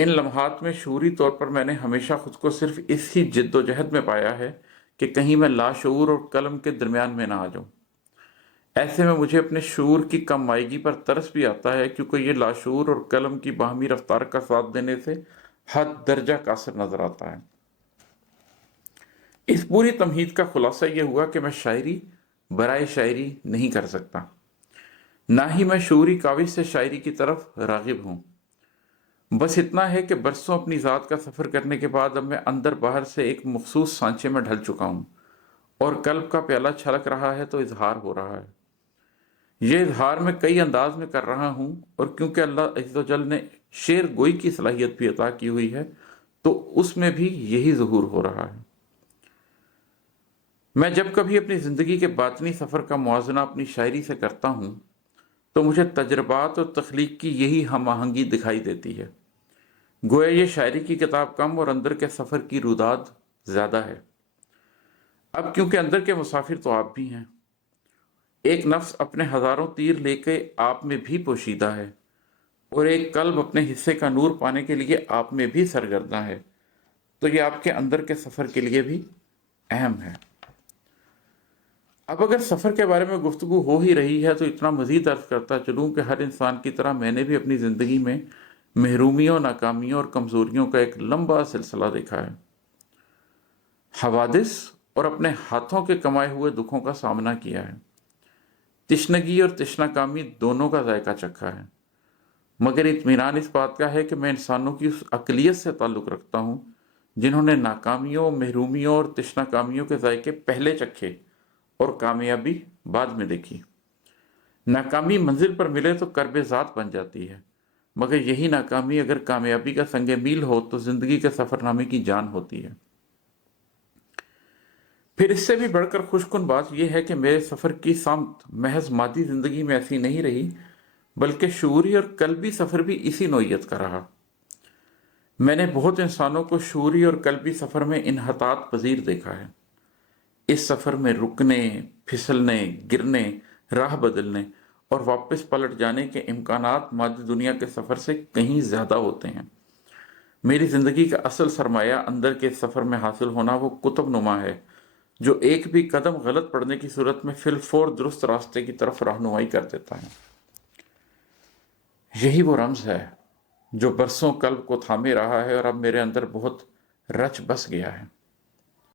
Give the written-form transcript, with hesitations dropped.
ان لمحات میں شعوری طور پر میں نے ہمیشہ خود کو صرف اس ہی جد و جہد میں پایا ہے کہ کہیں میں لاشعور اور قلم کے درمیان میں نہ آ جاؤں۔ ایسے میں مجھے اپنے شعور کی کم مائیگی پر ترس بھی آتا ہے، کیونکہ یہ لاشعور اور قلم کی باہمی رفتار کا ساتھ دینے سے حد درجہ قاصر نظر آتا ہے۔ اس پوری تمہید کا خلاصہ یہ ہوا کہ میں شاعری برائے شاعری نہیں کر سکتا، نہ ہی میں شعوری کاوش سے شاعری کی طرف راغب ہوں۔ بس اتنا ہے کہ برسوں اپنی ذات کا سفر کرنے کے بعد اب میں اندر باہر سے ایک مخصوص سانچے میں ڈھل چکا ہوں، اور قلب کا پیالہ چھلک رہا ہے تو اظہار ہو رہا ہے۔ یہ اظہار میں کئی انداز میں کر رہا ہوں، اور کیونکہ اللہ عز و جل نے شعر گوئی کی صلاحیت بھی عطا کی ہوئی ہے تو اس میں بھی یہی ظہور ہو رہا ہے۔ میں جب کبھی اپنی زندگی کے باطنی سفر کا موازنہ اپنی شاعری سے کرتا ہوں تو مجھے تجربات اور تخلیق کی یہی ہم آہنگی دکھائی دیتی ہے۔ گویا یہ شاعری کی کتاب کم اور اندر کے سفر کی روداد زیادہ ہے۔ اب کیونکہ اندر کے مسافر تو آپ بھی ہیں، ایک نفس اپنے ہزاروں تیر لے کے آپ میں بھی پوشیدہ ہے، اور ایک قلب اپنے حصے کا نور پانے کے لیے آپ میں بھی سرگرداں ہے، تو یہ آپ کے اندر کے سفر کے لیے بھی اہم ہے۔ اب اگر سفر کے بارے میں گفتگو ہو ہی رہی ہے تو اتنا مزید عرض کرتا چلوں کہ ہر انسان کی طرح میں نے بھی اپنی زندگی میں محرومیوں، ناکامیوں اور کمزوریوں کا ایک لمبا سلسلہ دیکھا ہے، حوادث اور اپنے ہاتھوں کے کمائے ہوئے دکھوں کا سامنا کیا ہے، تشنگی اور تشنا کامی دونوں کا ذائقہ چکھا ہے، مگر اطمینان اس بات کا ہے کہ میں انسانوں کی اس اقلیت سے تعلق رکھتا ہوں جنہوں نے ناکامیوں، محرومیوں اور تشنا کامیوں کے ذائقے پہلے چکھے اور کامیابی بعد میں دیکھی۔ ناکامی منزل پر ملے تو کرب ذات بن جاتی ہے، مگر یہی ناکامی اگر کامیابی کا سنگ میل ہو تو زندگی کے سفر نامے کی جان ہوتی ہے۔ پھر اس سے بھی بڑھ کر خوش کن بات یہ ہے کہ میرے سفر کی سمت محض مادی زندگی میں ایسی نہیں رہی، بلکہ شعوری اور قلبی سفر بھی اسی نوعیت کا رہا۔ میں نے بہت انسانوں کو شعوری اور قلبی سفر میں انحطاط پذیر دیکھا ہے، اس سفر میں رکنے، پھسلنے، گرنے، راہ بدلنے اور واپس پلٹ جانے کے امکانات مادی دنیا کے سفر سے کہیں زیادہ ہوتے ہیں۔ میری زندگی کا اصل سرمایہ اندر کے سفر میں حاصل ہونا وہ کتب نما ہے جو ایک بھی قدم غلط پڑنے کی صورت میں فی الفور درست راستے کی طرف رہنمائی کر دیتا ہے۔ یہی وہ رمز ہے جو برسوں قلب کو تھامے رہا ہے اور اب میرے اندر بہت رچ بس گیا ہے۔